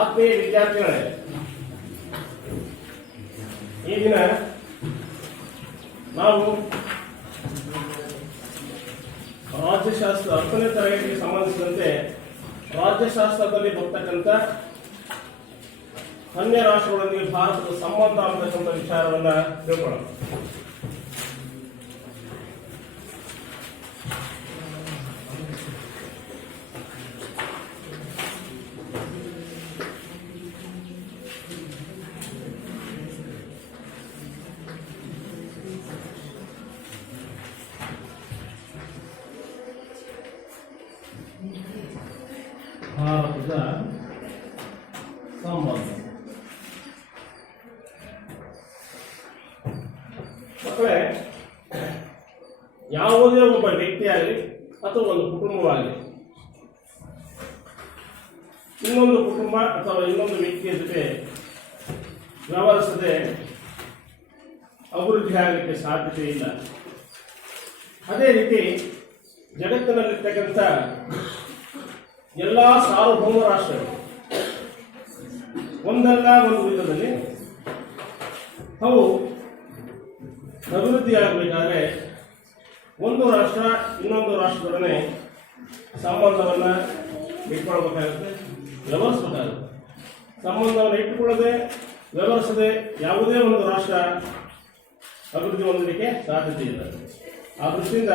ಆತ್ಮೀಯ ವಿದ್ಯಾರ್ಥಿಗಳೇ, ಈ ದಿನ ನಾವು ರಾಜ್ಯಶಾಸ್ತ್ರ 10ನೇ ತರಗತಿಗೆ ಸಂಬಂಧಿಸಿದಂತೆ ರಾಜ್ಯಶಾಸ್ತ್ರದಲ್ಲಿ ಬರ್ತಕ್ಕಂಥ ಅನ್ಯ ರಾಷ್ಟ್ರಗಳೊಂದಿಗೆ ಭಾರತದ ಸಂಬಂಧ ಅಂತಕ್ಕಂಥ ವಿಚಾರವನ್ನ ತಿಳ್ಕೊಳ್ಳೋಣ. ಭಾರತದ ಸಂಬಂಧ ಮಕ್ಕಳೇ, ಯಾವುದೇ ಒಬ್ಬ ವ್ಯಕ್ತಿಯಾಗಲಿ ಅಥವಾ ಒಂದು ಕುಟುಂಬವಾಗಲಿ ಇನ್ನೊಂದು ಕುಟುಂಬ ಅಥವಾ ಇನ್ನೊಂದು ವ್ಯಕ್ತಿಯ ಜೊತೆ ವ್ಯವಹರಿಸದೆ ಅಭಿವೃದ್ಧಿ ಆಗಲಿಕ್ಕೆ ಸಾಧ್ಯತೆ ಇಲ್ಲ. ಅದೇ ರೀತಿ ಜಗತ್ತಿನಲ್ಲಿರ್ತಕ್ಕಂಥ ಎಲ್ಲ ಸಾರ್ವಭೌಮ ರಾಷ್ಟ್ರಗಳು ಒಂದಲ್ಲ ಒಂದು ವಿಧದಲ್ಲಿ ಅವು ಅಭಿವೃದ್ಧಿಯಾಗಬೇಕಾದ್ರೆ ಒಂದು ರಾಷ್ಟ್ರ ಇನ್ನೊಂದು ರಾಷ್ಟ್ರದೊಡನೆ ಸಂಬಂಧವನ್ನು ಇಟ್ಕೊಳ್ಬೇಕಾಗುತ್ತೆ, ವ್ಯವಹರಿಸಬೇಕಾಗುತ್ತೆ. ಸಂಬಂಧವನ್ನು ಇಟ್ಟುಕೊಳ್ಳದೆ ವ್ಯವಹರಿಸದೆ ಯಾವುದೇ ಒಂದು ರಾಷ್ಟ್ರ ಅಭಿವೃದ್ಧಿ ಹೊಂದಲಿಕ್ಕೆ ಸಾಧ್ಯತೆ ಇಲ್ಲ. ಆ ದೃಷ್ಟಿಯಿಂದ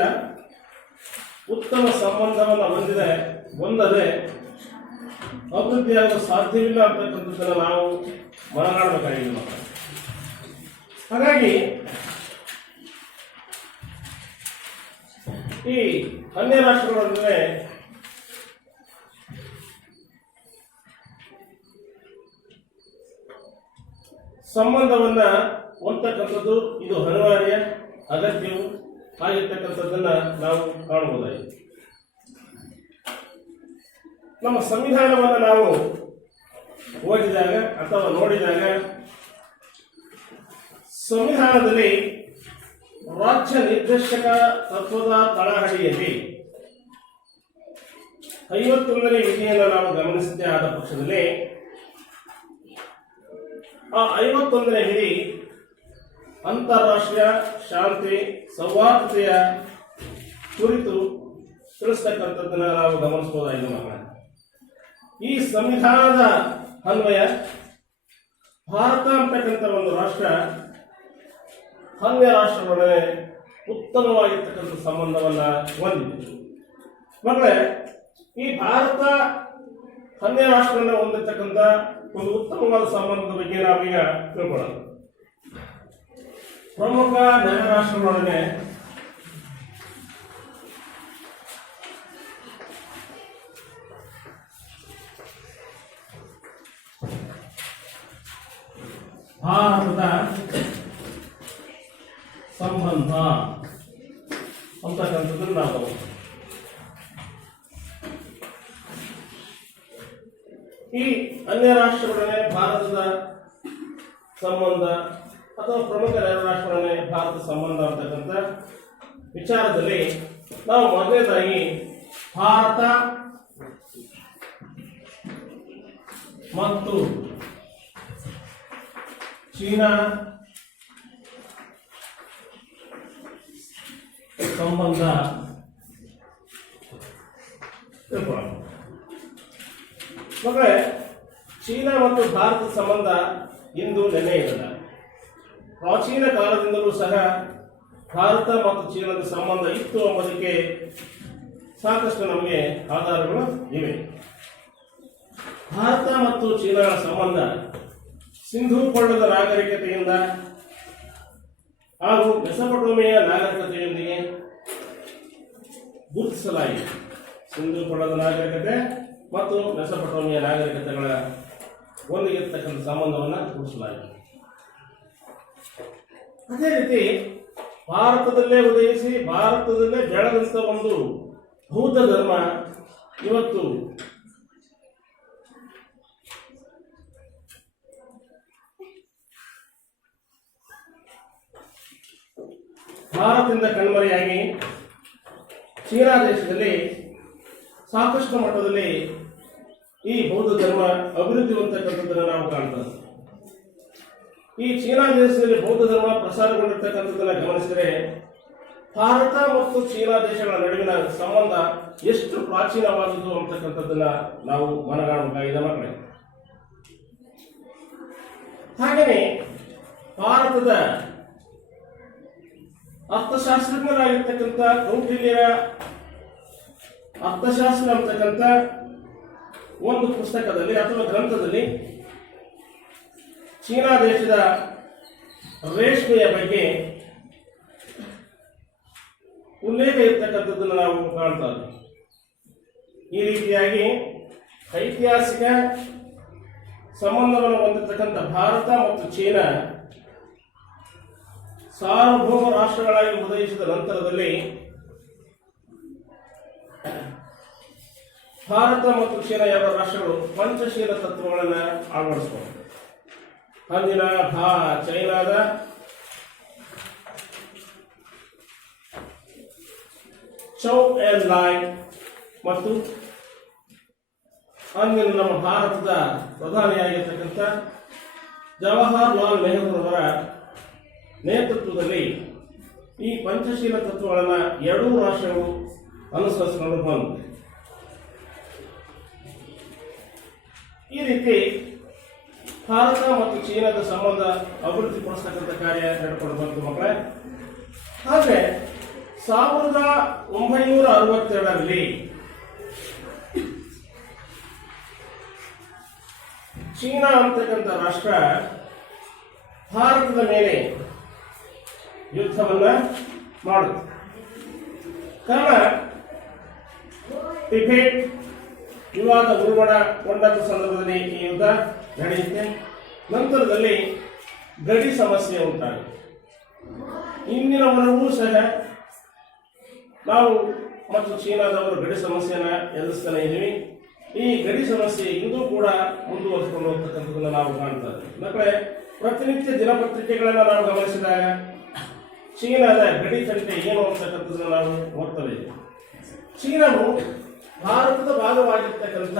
ಉತ್ತಮ ಸಂಬಂಧವನ್ನು ಹೊಂದದೆ ಅಭಿವೃದ್ಧಿಯಾಗಲು ಸಾಧ್ಯವಿಲ್ಲ ಅಂತಕ್ಕಂಥದ್ದನ್ನು ನಾವು ಮನಗಾಣಬೇಕಾಗಿದೆ. ಹಾಗಾಗಿ ಈ ಅನ್ಯ ರಾಷ್ಟ್ರಗಳಂದ್ರೆ ಸಂಬಂಧವನ್ನ ಹೊಂದತಕ್ಕಂಥದ್ದು ಇದು ಅನಿವಾರ್ಯ, ಅಗತ್ಯವು ಆಗಿರ್ತಕ್ಕಂಥದ್ದನ್ನ ನಾವು ಕಾಣಬಹುದಾಗಿದೆ. ನಮ್ಮ ಸಂವಿಧಾನವನ್ನು ನಾವು ಓದಿದಾಗ ಅಥವಾ ನೋಡಿದಾಗ ಸಂವಿಧಾನದಲ್ಲಿ ರಾಜ್ಯ ನಿರ್ದೇಶಕ ತತ್ವದ ತಳಹದಿಯಲ್ಲಿ 51ನೇ ವಿಧಿಯನ್ನು ನಾವು ಗಮನಿಸದೇ ಆದ ಪಕ್ಷದಲ್ಲಿ ಆ 51ನೇ ವಿಧಿ ಅಂತಾರಾಷ್ಟ್ರೀಯ ಶಾಂತಿ ಸೌಹಾರ್ದತೆಯ ಕುರಿತು ತಿಳಿಸ್ತಕ್ಕಂಥದ್ದನ್ನು ನಾವು ಗಮನಿಸಬಹುದಾಗಿದೆ. ಈ ಸಂವಿಧಾನದ ಅನ್ವಯ ಭಾರತ ಅಂತಕ್ಕಂಥ ಒಂದು ರಾಷ್ಟ್ರ ಅನ್ಯ ರಾಷ್ಟ್ರಗಳೊಡನೆ ಉತ್ತಮವಾಗಿರ್ತಕ್ಕಂಥ ಸಂಬಂಧವನ್ನ ಹೊಂದಿದೆ. ಮಕ್ಕಳೇ, ಈ ಭಾರತ ಅನ್ಯ ರಾಷ್ಟ್ರಗಳನ್ನ ಹೊಂದಿರತಕ್ಕಂಥ ಒಂದು ಉತ್ತಮವಾದ ಸಂಬಂಧದ ಬಗ್ಗೆ ನಾವೀಗ ತಿಳ್ಕೊಳ್ಳೋಣ. ಪ್ರಮುಖ ನೆರೆ ರಾಷ್ಟ್ರಗಳೊಡನೆ ಭಾರತದ ಸಂಬಂಧ ಅಂತಕ್ಕಂಥದ್ದನ್ನು ನಾವು ಈ ಅನ್ಯ ರಾಷ್ಟ್ರಗಳೊಡನೆ ಭಾರತದ ಸಂಬಂಧ ಅಥವಾ ಪ್ರಮುಖ ನೆರೆ ರಾಷ್ಟ್ರಗಳೊಡನೆ ಭಾರತದ ಸಂಬಂಧ ಅಂತಕ್ಕಂಥ ವಿಚಾರದಲ್ಲಿ ನಾವು ಮೊದಲನೇದಾಗಿ ಭಾರತ ಮತ್ತು ಚೀನಾ ಸಂಬಂಧ ತಿಳ್ಕೊಳ್ಳೋಣ. ಮಕ್ಕಳೇ, ಚೀನಾ ಮತ್ತು ಭಾರತದ ಸಂಬಂಧ ಇಂದು ನೆನೆ ಇರಲ್ಲ. ಪ್ರಾಚೀನ ಕಾಲದಿಂದಲೂ ಸಹ ಭಾರತ ಮತ್ತು ಚೀನಾದ ಸಂಬಂಧ ಇತ್ತು ಎಂಬುದಕ್ಕೆ ಸಾಕಷ್ಟು ನಮಗೆ ಆಧಾರಗಳು ಇವೆ. ಭಾರತ ಮತ್ತು ಚೀನಾಗಳ ಸಂಬಂಧ ಸಿಂಧೂ ಕೊಳ್ಳದ ನಾಗರಿಕತೆಯಿಂದ ಹಾಗೂ ಮೆಸೊಪೊಟೇಮಿಯಾ ನಾಗರಿಕತೆಯೊಂದಿಗೆ ಗುರುತಿಸಲಾಗಿದೆ. ಸಿಂಧೂ ಕೊಳ್ಳದ ನಾಗರಿಕತೆ ಮತ್ತು ಮೆಸೊಪೊಟೇಮಿಯಾ ನಾಗರಿಕತೆಗಳ ಒಂದಿಗಿರ್ತಕ್ಕಂಥ ಸಂಬಂಧವನ್ನು ಗುರುತಿಸಲಾಗಿದೆ. ಅದೇ ರೀತಿ ಭಾರತದಲ್ಲೇ ಉದಯಿಸಿ ಭಾರತದಲ್ಲೇ ಬೆಳೆದಂಥ ಒಂದು ಬೌದ್ಧ ಧರ್ಮ ಇವತ್ತು ಭಾರತದಿಂದ ಕಣ್ಮರೆಯಾಗಿ ಚೀನಾ ದೇಶದಲ್ಲಿ ಸಾಕಷ್ಟು ಮಟ್ಟದಲ್ಲಿ ಈ ಬೌದ್ಧ ಧರ್ಮ ಅಭಿವೃದ್ಧಿ ಹೊಂದತಕ್ಕಂಥದ್ದನ್ನು ನಾವು ಕಾಣ್ತೇವೆ. ಈ ಚೀನಾ ದೇಶದಲ್ಲಿ ಬೌದ್ಧ ಧರ್ಮ ಪ್ರಸಾರಗೊಂಡಿರ್ತಕ್ಕಂಥದ್ದನ್ನು ಗಮನಿಸಿದರೆ ಭಾರತ ಮತ್ತು ಚೀನಾ ದೇಶಗಳ ನಡುವಿನ ಸಂಬಂಧ ಎಷ್ಟು ಪ್ರಾಚೀನವಾದದ್ದು ಅಂತಕ್ಕಂಥದ್ದನ್ನ ನಾವು ಮನಗಾಣಬೇಕಾಗಿದೆ ಮಕ್ಕಳೇ. ಹಾಗೆಯೇ ಭಾರತದ ಅರ್ಥಶಾಸ್ತ್ರಜ್ಞರಾಗಿರ್ತಕ್ಕಂಥ ಕೌಟಿಲ್ಯರ ಅರ್ಥಶಾಸ್ತ್ರ ಅಂತಕ್ಕಂಥ ಒಂದು ಪುಸ್ತಕದಲ್ಲಿ ಅಥವಾ ಗ್ರಂಥದಲ್ಲಿ ಚೀನಾ ದೇಶದ ರೇಷ್ಮೆಯ ಬಗ್ಗೆ ಉಲ್ಲೇಖ ಇರ್ತಕ್ಕಂಥದ್ದನ್ನು ನಾವು ಕಾಣ್ತಾ ಇದ್ದೀವಿ. ಈ ರೀತಿಯಾಗಿ ಐತಿಹಾಸಿಕ ಸಂಬಂಧವನ್ನು ಹೊಂದಿರತಕ್ಕಂಥ ಭಾರತ ಮತ್ತು ಚೀನಾ ಸಾರ್ವಭೌಮ ರಾಷ್ಟ್ರಗಳಾಗಿ ಉದಯಿಸಿದ ನಂತರದಲ್ಲಿ ಭಾರತ ಮತ್ತು ಚೀನಾ ಎರಡು ರಾಷ್ಟ್ರಗಳು ಪಂಚಶೀಲ ತತ್ವಗಳನ್ನು ಅಳವಡಿಸಿಕೊಂಡರು. ಅಂದಿನ ಚೈನಾದ ಚೌ ಎನ್ ಲಾಯ್ ಮತ್ತು ಅಂದಿನ ನಮ್ಮ ಭಾರತದ ಪ್ರಧಾನಿಯಾಗಿರ್ತಕ್ಕಂಥ ಜವಾಹರ್ಲಾಲ್ ನೆಹರು ಅವರ ನೇತೃತ್ವದಲ್ಲಿ ಈ ಪಂಚಶೀಲ ತತ್ವಗಳನ್ನು ಎರಡೂ ರಾಷ್ಟ್ರಗಳು ಅನುಸರಿಸಿಕೊಂಡು ಬಂದಿದೆ. ಈ ರೀತಿ ಭಾರತ ಮತ್ತು ಚೀನಾದ ಸಂಬಂಧ ಅಭಿವೃದ್ಧಿಪಡಿಸತಕ್ಕಂಥ ಕಾರ್ಯ ನಡ್ಕೊಂಡು ಬಂತು ಮಕ್ಕಳೇ. ಆದರೆ 1962ರಲ್ಲಿ ಚೀನಾ ಅಂತಕ್ಕಂಥ ರಾಷ್ಟ್ರ ಭಾರತದ ಮೇಲೆ ಯುದ್ಧವನ್ನ ಮಾಡುತ್ತೆ. ಕಾರಣ ಟಿಬೆಟ್ ವಿವಾದ ಉಲ್ಬಣಗೊಂಡ ಸಂದರ್ಭದಲ್ಲಿ ಈ ಯುದ್ಧ ನಡೆಯುತ್ತೆ. ನಂತರದಲ್ಲಿ ಗಡಿ ಸಮಸ್ಯೆ ಉಂಟಾಗುತ್ತೆ. ಇಂದಿನವರೆಗೂ ಸಹ ನಾವು ಮತ್ತು ಚೀನಾದವರು ಗಡಿ ಸಮಸ್ಯೆಯನ್ನು ಎದುರಿಸ್ತಾನೆ ಇದ್ದೀವಿ. ಈ ಗಡಿ ಸಮಸ್ಯೆ ಇಂದೂ ಕೂಡ ಮುಂದುವರಿಸಿಕೊಂಡು ಹೋಗ್ತಕ್ಕಂಥದ್ದನ್ನು ನಾವು ಕಾಣ್ತಾ ಇದ್ದೀವಿ. ಮಕ್ಕಳೇ, ಪ್ರತಿನಿತ್ಯ ದಿನಪತ್ರಿಕೆಗಳನ್ನು ನಾವು ಗಮನಿಸಿದಾಗ ಚೀನಾದ ಗಡಿ ಸಂಖ್ಯೆ ಏನು ಅಂತಕ್ಕಂಥದ್ದನ್ನು ನಾವು ನೋಡ್ತೇವೆ. ಚೀನಾವು ಭಾರತದ ಭಾಗವಾಗಿರ್ತಕ್ಕಂಥ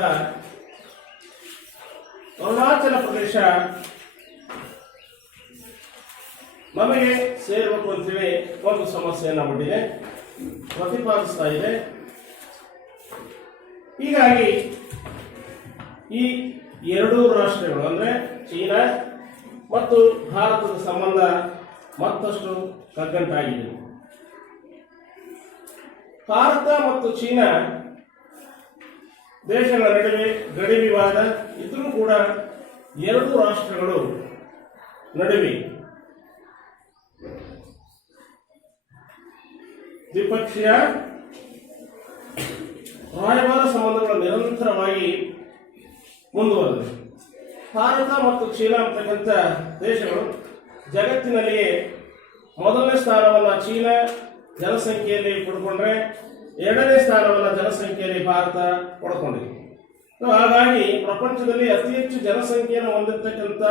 ಅರುಣಾಚಲ ಪ್ರದೇಶ ನಮಗೆ ಸೇರಬೇಕು ಅಂತೇಳಿ ಒಂದು ಸಮಸ್ಯೆಯನ್ನು ಒಡ್ಡಿದೆ, ಪ್ರತಿಪಾದಿಸ್ತಾ ಇದೆ. ಹೀಗಾಗಿ ಈ ಎರಡೂ ರಾಷ್ಟ್ರಗಳು ಅಂದ್ರೆ ಚೀನಾ ಮತ್ತು ಭಾರತದ ಸಂಬಂಧ ಮತ್ತಷ್ಟು ಕಗ್ಗಂಟಾಗಿದೆ. ಭಾರತ ಮತ್ತು ಚೀನಾ ದೇಶಗಳ ನಡುವೆ ಗಡಿ ವಿವಾದ ಇದ್ರೂ ಕೂಡ ಎರಡೂ ರಾಷ್ಟ್ರಗಳು ನಡುವೆ ದ್ವಿಪಕ್ಷೀಯ ರಾಯಭಾರ ಸಂಬಂಧಗಳು ನಿರಂತರವಾಗಿ ಮುಂದುವರೆದಿವೆ. ಭಾರತ ಮತ್ತು ಚೀನಾ ಅಂತಕ್ಕಂಥ ದೇಶಗಳು ಜಗತ್ತಿನಲ್ಲಿಯೇ ಮೊದಲನೇ ಸ್ಥಾನವನ್ನು ಚೀನಾ ಜನಸಂಖ್ಯೆಯಲ್ಲಿ ಪಡ್ಕೊಂಡ್ರೆ ಎರಡನೇ ಸ್ಥಾನವನ್ನು ಜನಸಂಖ್ಯೆಯಲ್ಲಿ ಭಾರತ ಪಡ್ಕೊಂಡಿದೆ. ಹಾಗಾಗಿ ಪ್ರಪಂಚದಲ್ಲಿ ಅತಿ ಹೆಚ್ಚು ಜನಸಂಖ್ಯೆಯನ್ನು ಹೊಂದಿರತಕ್ಕಂಥ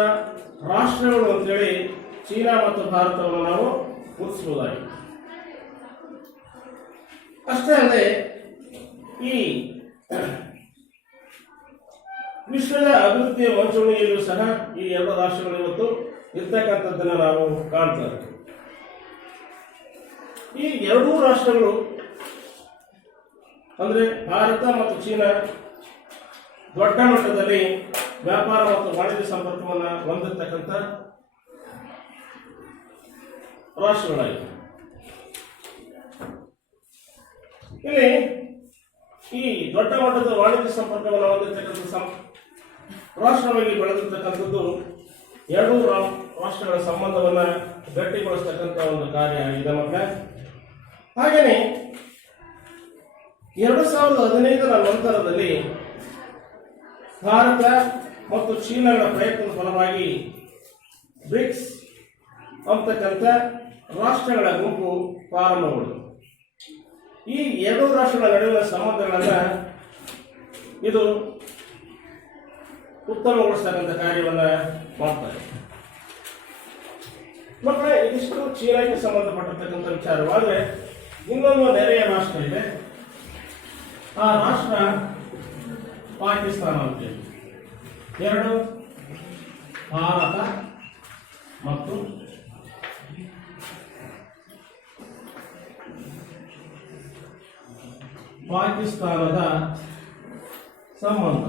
ರಾಷ್ಟ್ರಗಳು ಅಂತೇಳಿ ಚೀನಾ ಮತ್ತು ಭಾರತವನ್ನು ನಾವು ಗುರುತಿಸಬಹುದಾಗಿದೆ. ಅಷ್ಟೇ ಅಲ್ಲದೆ ಈ ವಿಶ್ವದ ಅಭಿವೃದ್ಧಿಯ ಮಂಚೂಣಿಯಲ್ಲೂ ಸಹ ಈ ಎರಡು ರಾಷ್ಟ್ರಗಳು ಇವತ್ತು ಇರ್ತಕ್ಕಂಥದ್ದನ್ನು ನಾವು ಕಾಣ್ತೇವೆ. ಈ ಎರಡೂ ರಾಷ್ಟ್ರಗಳು ಅಂದ್ರೆ ಭಾರತ ಮತ್ತು ಚೀನಾ ದೊಡ್ಡ ಮಟ್ಟದಲ್ಲಿ ವ್ಯಾಪಾರ ಮತ್ತು ವಾಣಿಜ್ಯ ಸಂಪರ್ಕವನ್ನು ಹೊಂದಿರತಕ್ಕಂಥ ರಾಷ್ಟ್ರಗಳಾಗಿವೆ. ಇಲ್ಲಿ ಈ ದೊಡ್ಡ ಮಟ್ಟದ ವಾಣಿಜ್ಯ ಸಂಪರ್ಕವನ್ನು ಹೊಂದಿರತಕ್ಕಂಥ ರಾಷ್ಟ್ರವಾಗಿ ಬೆಳೆದಿರ್ತಕ್ಕಂಥದ್ದು ಎರಡೂ ರಾಷ್ಟ್ರಗಳ ಸಂಬಂಧವನ್ನು ಗಟ್ಟಿಗೊಳಿಸತಕ್ಕಂಥ ಒಂದು ಕಾರ್ಯ ಆಗಿದೆ ಮಕ್ಕಳೇ. ಹಾಗೆಯೇ 2015ರ ನಂತರದಲ್ಲಿ ಭಾರತ ಮತ್ತು ಚೀನಾಗಳ ಪ್ರಯತ್ನದ ಫಲವಾಗಿ ಬ್ರಿಕ್ಸ್ ಅಂತಕ್ಕಂಥ ರಾಷ್ಟ್ರಗಳ ಗುಂಪು ಪ್ರಾರಂಭಗೊಂಡಿತು. ಈ ಎರಡು ರಾಷ್ಟ್ರಗಳ ನಡುವಿನ ಸಂಬಂಧಗಳನ್ನು ಇದು ಉತ್ತಮಗೊಳಿಸತಕ್ಕಂಥ ಕಾರ್ಯವನ್ನು ಮಾಡ್ತಾರೆ. ಮಕ್ಕಳೇ, ಇದಿಷ್ಟು ಚೀನಾಕ್ಕೆ ಸಂಬಂಧಪಟ್ಟಿರ್ತಕ್ಕಂಥ ವಿಚಾರವಾದರೆ ಇನ್ನೊಂದು ನೆರೆಯ ರಾಷ್ಟ್ರ ಇದೆ, ಆ ರಾಷ್ಟ್ರ ಪಾಕಿಸ್ತಾನ ಅಂತೇಳಿ. ಎರಡು ಭಾರತ ಮತ್ತು ಪಾಕಿಸ್ತಾನದ ಸಂಬಂಧ.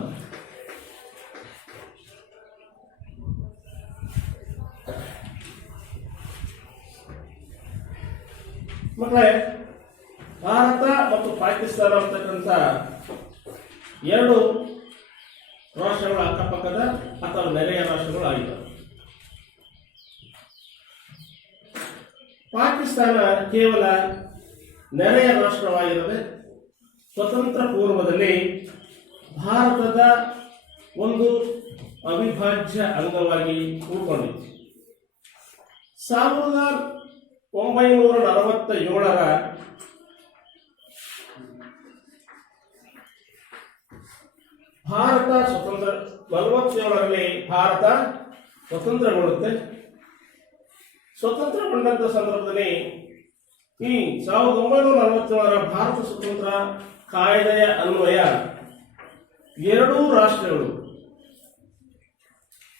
ಮಕ್ಕಳೇ, ಭಾರತ ಮತ್ತು ಪಾಕಿಸ್ತಾನ ಅಂತಕ್ಕಂಥ ಎರಡು ರಾಷ್ಟ್ರಗಳ ಅಕ್ಕಪಕ್ಕದ ಅಥವಾ ನೆರೆಯ ರಾಷ್ಟ್ರಗಳು ಆಗಿವೆ. ಪಾಕಿಸ್ತಾನ ಕೇವಲ ನೆರೆಯ ರಾಷ್ಟ್ರವಾಗಿರದೆ ಸ್ವತಂತ್ರ ಪೂರ್ವದಲ್ಲಿ ಭಾರತದ ಒಂದು ಅವಿಭಾಜ್ಯ ಅಂಗವಾಗಿ ಉಳ್ಕೊಂಡಿತ್ತು. 1947ರ ಭಾರತ ಸ್ವತಂತ್ರ 47ರಲ್ಲಿ ಭಾರತ ಸ್ವತಂತ್ರಗೊಳ್ಳುತ್ತೆ. ಸ್ವತಂತ್ರಗೊಂಡಂತ ಸಂದರ್ಭದಲ್ಲಿ ಈ 1947ರ ಭಾರತ ಸ್ವತಂತ್ರ ಕಾಯ್ದೆಯ ಅನ್ವಯ ಎರಡೂ ರಾಷ್ಟ್ರಗಳು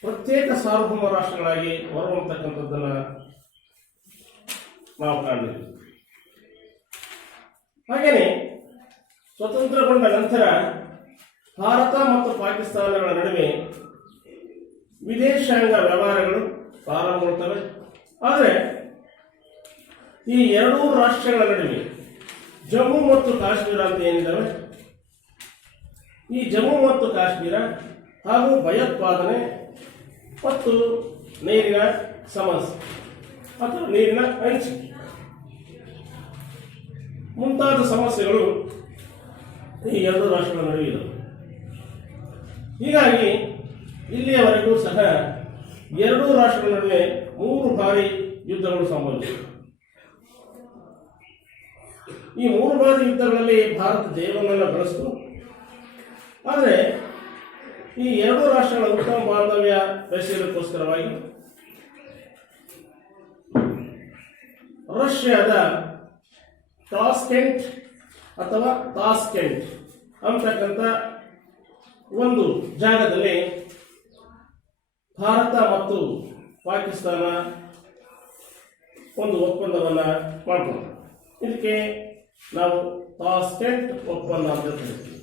ಪ್ರತ್ಯೇಕ ಸಾರ್ವಭೌಮ ರಾಷ್ಟ್ರಗಳಾಗಿ ಹೊರಹೊಮ್ಮತಕ್ಕಂಥದ್ದನ್ನ ನಾವು ಕಾಣಲಿಲ್ಲ. ಹಾಗೆಯೇ ಸ್ವತಂತ್ರಗೊಂಡ ನಂತರ ಭಾರತ ಮತ್ತು ಪಾಕಿಸ್ತಾನಗಳ ನಡುವೆ ವಿದೇಶಾಂಗ ವ್ಯವಹಾರಗಳು ಪ್ರಾರಂಭಗೊಳ್ಳುತ್ತವೆ. ಆದರೆ ಈ ಎರಡೂ ರಾಷ್ಟ್ರಗಳ ನಡುವೆ ಜಮ್ಮು ಮತ್ತು ಕಾಶ್ಮೀರ ಅಂತ ಏನಿದ್ದಾವೆ, ಈ ಜಮ್ಮು ಮತ್ತು ಕಾಶ್ಮೀರ ಹಾಗೂ ಭಯೋತ್ಪಾದನೆ ಮತ್ತು ನೀರಿನ ಸಮಸ್ಯೆ ಅಥವಾ ನೀರಿನ ಹಂಚಿಕೆ ಮುಂತಾದ ಸಮಸ್ಯೆಗಳು ಈ ಎರಡು ರಾಷ್ಟ್ರಗಳ ನಡುವೆ ಇದ್ದವು. ಹೀಗಾಗಿ ಇಲ್ಲಿಯವರೆಗೂ ಸಹ ಎರಡೂ ರಾಷ್ಟ್ರಗಳ ನಡುವೆ 3 ಬಾರಿ ಯುದ್ಧಗಳು ಸಂಭವಿಸಿವೆ. ಈ 3 ಬಾರಿ ಯುದ್ಧಗಳಲ್ಲಿ ಭಾರತ ಜಯವನ್ನು ಗಳಿಸಿತು. ಆದರೆ ಈ ಎರಡೂ ರಾಷ್ಟ್ರಗಳ ಉತ್ತಮ ಬಾಂಧವ್ಯ ಬೆಳೆಸಲಿಕ್ಕೋಸ್ಕರವಾಗಿ ರಷ್ಯಾದ ಟಾಸ್ಕೆಂಟ್ ಅಥವಾ ತಾಸ್ಕೆಂಟ್ ಅಂತಕ್ಕಂಥ ಒಂದು ಜಾಗದಲ್ಲಿ ಭಾರತ ಮತ್ತು ಪಾಕಿಸ್ತಾನ ಒಂದು ಒಪ್ಪಂದವನ್ನು ಮಾಡಿಕೊಂಡು, ಇದಕ್ಕೆ ನಾವು ತಾಸ್ಕೆಂಟ್ ಒಪ್ಪಂದ ಅಂತ ಹೇಳ್ತೀವಿ.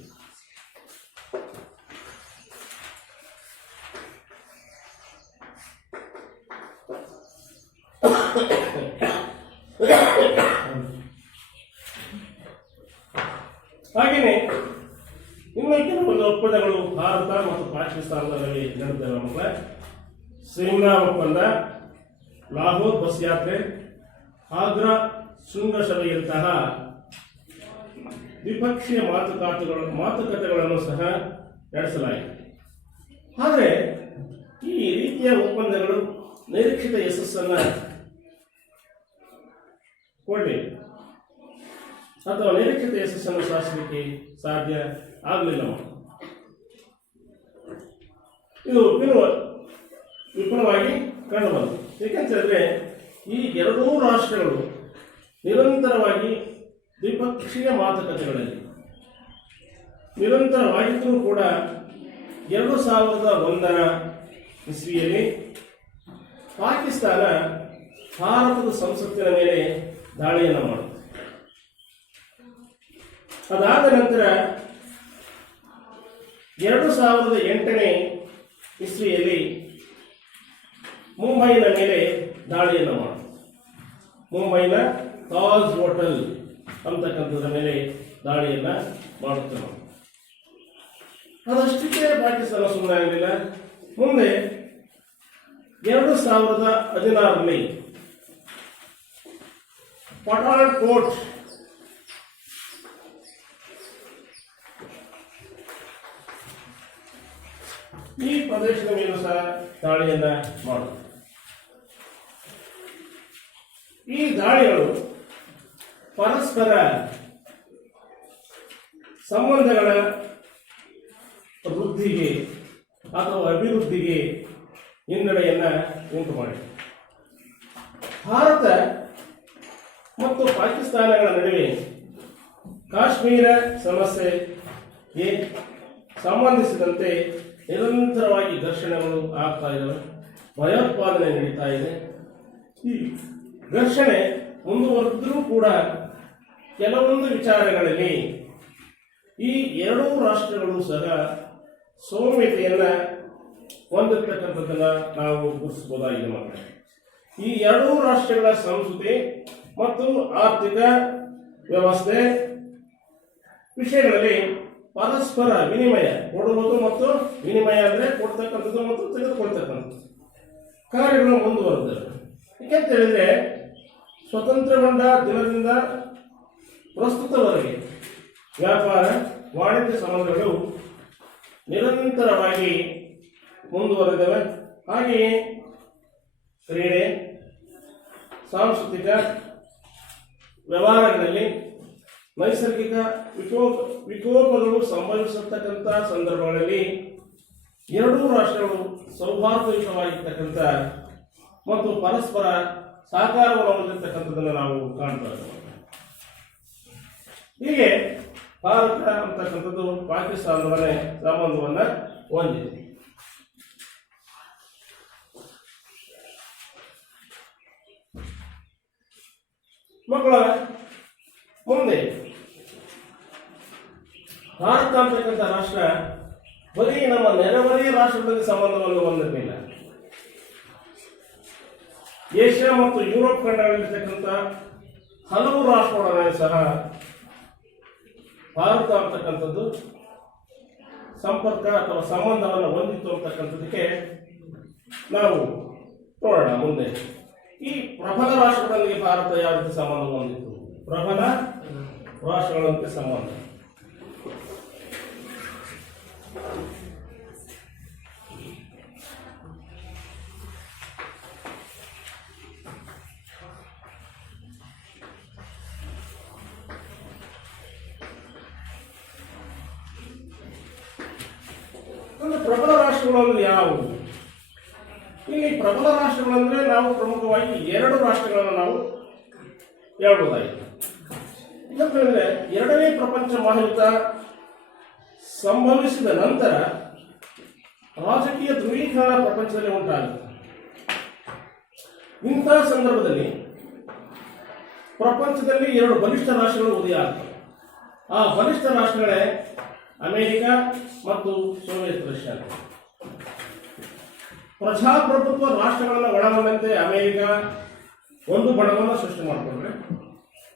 ಹಾಗೆಯೇ ಇನ್ನು ಕೆಲವೊಂದು ಒಪ್ಪಂದಗಳು ಭಾರತ ಮತ್ತು ಪಾಕಿಸ್ತಾನದ ನಡುವೆ ನಡೆದ ಮಕ್ಕಳ ಸಿಮ್ಲಾ ಒಪ್ಪಂದ, ಲಾಹೋರ್ ಬಸ್ ಯಾತ್ರೆ, ಆಗ್ರಾ ಶೃಂಗಸಭೆಯಂತಹ ದ್ವಿಪಕ್ಷೀಯ ಮಾತುಕತೆಗಳನ್ನು ಸಹ ನಡೆಸಲಾಯಿತು. ಆದರೆ ಈ ರೀತಿಯ ಒಪ್ಪಂದಗಳು ನಿರೀಕ್ಷಿತ ಯಶಸ್ಸನ್ನು ಕೊಡಲಿಲ್ಲ ಅಥವಾ ನಿರೀಕ್ಷಿತ ಯಶಸ್ಸನ್ನು ಸಾಧಿಸಲಿಕ್ಕೆ ಸಾಧ್ಯ ಆಗಲಿಲ್ಲ. ಇದು ವಿಫಲವಾಗಿ ಕಂಡುಬಂತು. ಏಕೆಂತಂದ್ರೆ ಈ ಎರಡೂ ರಾಷ್ಟ್ರಗಳು ನಿರಂತರವಾಗಿ ದ್ವಿಪಕ್ಷೀಯ ಮಾತುಕತೆಗಳಲ್ಲಿ ನಿರಂತರವಾಗಿದ್ದರೂ ಕೂಡ 2001ರ ಇಸ್ವಿಯಲ್ಲಿ ಪಾಕಿಸ್ತಾನ ಭಾರತದ ಸಂಸತ್ತಿನ ಮೇಲೆ ದಾಳಿಯನ್ನು ಮಾಡಿತು. ಅದಾದ ನಂತರ 2008ನೇ ಇಸ್ವಿಯಲ್ಲಿ ಮುಂಬೈನ ಮೇಲೆ ದಾಳಿಯನ್ನು ಮಾಡಿತು. ಮುಂಬೈನ ತಾಜ್ ಹೋಟೆಲ್ ಅಂತಕ್ಕಂಥದ್ರ ಮೇಲೆ ದಾಳಿಯನ್ನು ಮಾಡುತ್ತೆ. ಅದಷ್ಟಕ್ಕೆ ಪಾಕಿಸ್ತಾನ ಸುಮ್ಮನೆ ಆಗಲಿಲ್ಲ. ಮುಂದೆ 2016ರಲ್ಲಿ ಪಠಾಣ್ಕೋಟ್ ಈ ಪ್ರದೇಶದ ಮೇಲೂ ಸಹ ದಾಳಿಯನ್ನ ಮಾಡುತ್ತೆ. ಈ ದಾಳಿಗಳು ಪರಸ್ಪರ ಸಂಬಂಧಗಳ ವೃದ್ಧಿಗೆ ಅಥವಾ ಅಭಿವೃದ್ಧಿಗೆ ಹಿನ್ನಡೆಯನ್ನ ಉಂಟು ಮಾಡಿದೆ. ಭಾರತ ಮತ್ತು ಪಾಕಿಸ್ತಾನಗಳ ನಡುವೆ ಕಾಶ್ಮೀರ ಸಮಸ್ಯೆಗೆ ಸಂಬಂಧಿಸಿದಂತೆ ನಿರಂತರವಾಗಿ ಘರ್ಷಣೆಗಳು ಆಗ್ತಾ ಇದ್ದಾವೆ, ಭಯೋತ್ಪಾದನೆ ನಡೀತಾ ಇದೆ. ಈ ಘರ್ಷಣೆ ಮುಂದುವರೆದರೂ ಕೂಡ ಕೆಲವೊಂದು ವಿಚಾರಗಳಲ್ಲಿ ಈ ಎರಡೂ ರಾಷ್ಟ್ರಗಳು ಸಹ ಸೌಮ್ಯತೆಯನ್ನ ಹೊಂದಿರತಕ್ಕಂಥದ್ದನ್ನ ನಾವು ಗುರುತಿಸಬಹುದಾಗಿದೆ. ಮಕ್ಕಳೇ, ಈ ಎರಡೂ ರಾಷ್ಟ್ರಗಳ ಸಂಸ್ಕೃತಿ ಮತ್ತು ಆರ್ಥಿಕ ವ್ಯವಸ್ಥೆ ವಿಷಯಗಳಲ್ಲಿ ಪರಸ್ಪರ ವಿನಿಮಯ ಕೊಡುವುದು ಮತ್ತು ವಿನಿಮಯ ಅಂದರೆ ಕೊಡ್ತಕ್ಕಂಥದ್ದು ಮತ್ತು ತೆಗೆದುಕೊಳ್ತಕ್ಕಂಥದ್ದು ಕಾರ್ಯಗಳು ಮುಂದುವರೆದಿವೆ. ಯಾಕೆಂತ ಹೇಳಿದ್ರೆ ಸ್ವತಂತ್ರಗೊಂಡ ದಿನದಿಂದ ಪ್ರಸ್ತುತವರೆಗೆ ವ್ಯಾಪಾರ ವಾಣಿಜ್ಯ ಸಂಬಂಧಗಳು ನಿರಂತರವಾಗಿ ಮುಂದುವರೆದಿವೆ. ಹಾಗೆಯೇ ಕ್ರೀಡೆ, ಸಾಂಸ್ಕೃತಿಕ ವ್ಯವಹಾರಗಳಲ್ಲಿ ನೈಸರ್ಗಿಕ ವಿಕೋಪಗಳು ಸಂಭವಿಸತಕ್ಕಂಥ ಸಂದರ್ಭಗಳಲ್ಲಿ ಎರಡೂ ರಾಷ್ಟ್ರಗಳು ಸೌಹಾರ್ದಯುತವಾಗಿರ್ತಕ್ಕಂಥ ಮತ್ತು ಪರಸ್ಪರ ಸಹಕಾರವನ್ನು ಹೊಂದಿರತಕ್ಕಂಥದ್ದನ್ನು ನಾವು ಕಾಣ್ತಾ ಇದ್ದೇವೆ. ಹೀಗೆ ಭಾರತ ಅಂತಕ್ಕಂಥದ್ದು ಪಾಕಿಸ್ತಾನದೊಡನೆ ಸಂಬಂಧವನ್ನು ಹೊಂದಿದೆ. ಮಕ್ಕಳ ಮುಂದೆ ಭಾರತ ಅಂತಕ್ಕಂಥ ರಾಷ್ಟ್ರ ಬರೀ ನಮ್ಮ ನೆರೆಹೊರೆಯ ರಾಷ್ಟ್ರದಲ್ಲಿ ಸಂಬಂಧವನ್ನು ಹೊಂದಿರಲಿಲ್ಲ. ಏಷ್ಯಾ ಮತ್ತು ಯುರೋಪ್ ಖಂಡಗಳಲ್ಲಿರ್ತಕ್ಕಂಥ ಹಲವು ರಾಷ್ಟ್ರಗಳೊಡನೆ ಸಹ ಭಾರತ ಅಂತಕ್ಕಂಥದ್ದು ಸಂಪರ್ಕ ಅಥವಾ ಸಂಬಂಧವನ್ನು ಹೊಂದಿತ್ತು ಅಂತಕ್ಕಂಥದಕ್ಕೆ ನಾವು ನೋಡೋಣ. ಮುಂದೆ ಈ ಪ್ರಬಲ ರಾಷ್ಟ್ರಗಳೊಂದಿಗೆ ಭಾರತ ಯಾವ ರೀತಿ ಸಂಬಂಧ ಹೊಂದಿತ್ತು? ಪ್ರಬಲ ರಾಷ್ಟ್ರಗಳಂತೆ ಸಂಬಂಧ. ಪ್ರಬಲ ರಾಷ್ಟ್ರಗಳು ಅಂದ್ರೆ ಯಾವುವು? ಇಲ್ಲಿ ಪ್ರಬಲ ರಾಷ್ಟ್ರಗಳಂದ್ರೆ ನಾವು ಪ್ರಮುಖವಾಗಿ ಎರಡು ರಾಷ್ಟ್ರಗಳನ್ನು ನಾವು ಹೇಳ್ಬೋದಾಗಿದೆ. ಯಾಕಂದ್ರೆ ಎರಡನೇ ಪ್ರಪಂಚ ಮಹಾಯುದ್ಧ ಸಂಭವಿಸಿದ ನಂತರ ರಾಜಕೀಯ ಧ್ರುವೀಕರಣ ಪ್ರಪಂಚದಲ್ಲಿ ಉಂಟಾಗುತ್ತೆ. ಇಂತಹ ಸಂದರ್ಭದಲ್ಲಿ ಪ್ರಪಂಚದಲ್ಲಿ ಎರಡು ಬಲಿಷ್ಠ ರಾಷ್ಟ್ರಗಳು ಉದಯ ಆಗ್ತವೆ. ಆ ಬಲಿಷ್ಠ ರಾಷ್ಟ್ರಗಳೇ ಅಮೆರಿಕ ಮತ್ತು ಸೋವಿಯತ್ ರಷ್ಯಾ. ಪ್ರಜಾಪ್ರಭುತ್ವ ರಾಷ್ಟ್ರಗಳನ್ನು ಒಳಗೊಂಡಂತೆ ಅಮೆರಿಕ ಒಂದು ಬಣವನ್ನು ಸೃಷ್ಟಿ ಮಾಡಿಕೊಂಡ್ರೆ,